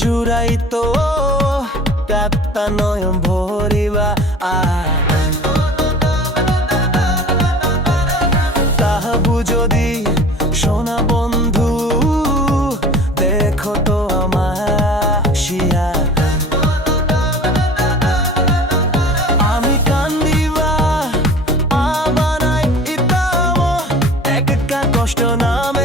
জুড়াইতো কাত্তা নয়ন ভরিবা আর তাহাবু যদি সোনা বন্ধু, দেখো তো আমার শিয়া। আমি কান্দিবা আমানাই ইতাম একা কষ্ট নামেরা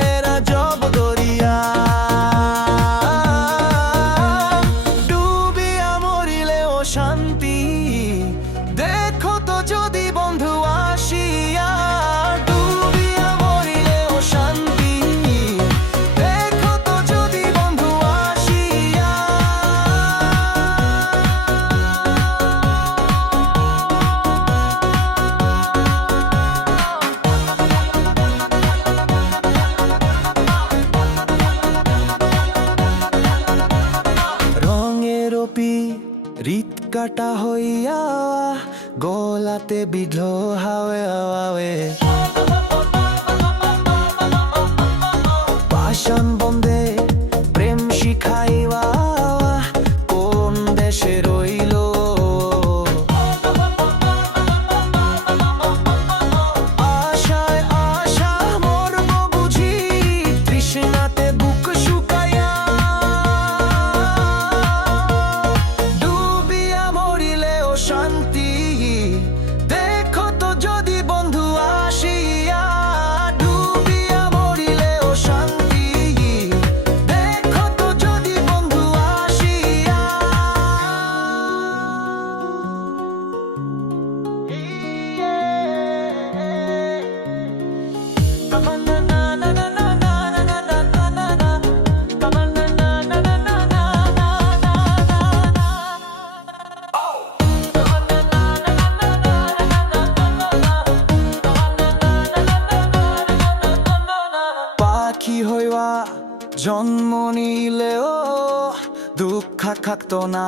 রিত কাটা হইয়া গলাতে বিধ হাওয়ে নিলেও দুঃখ থাকতো না।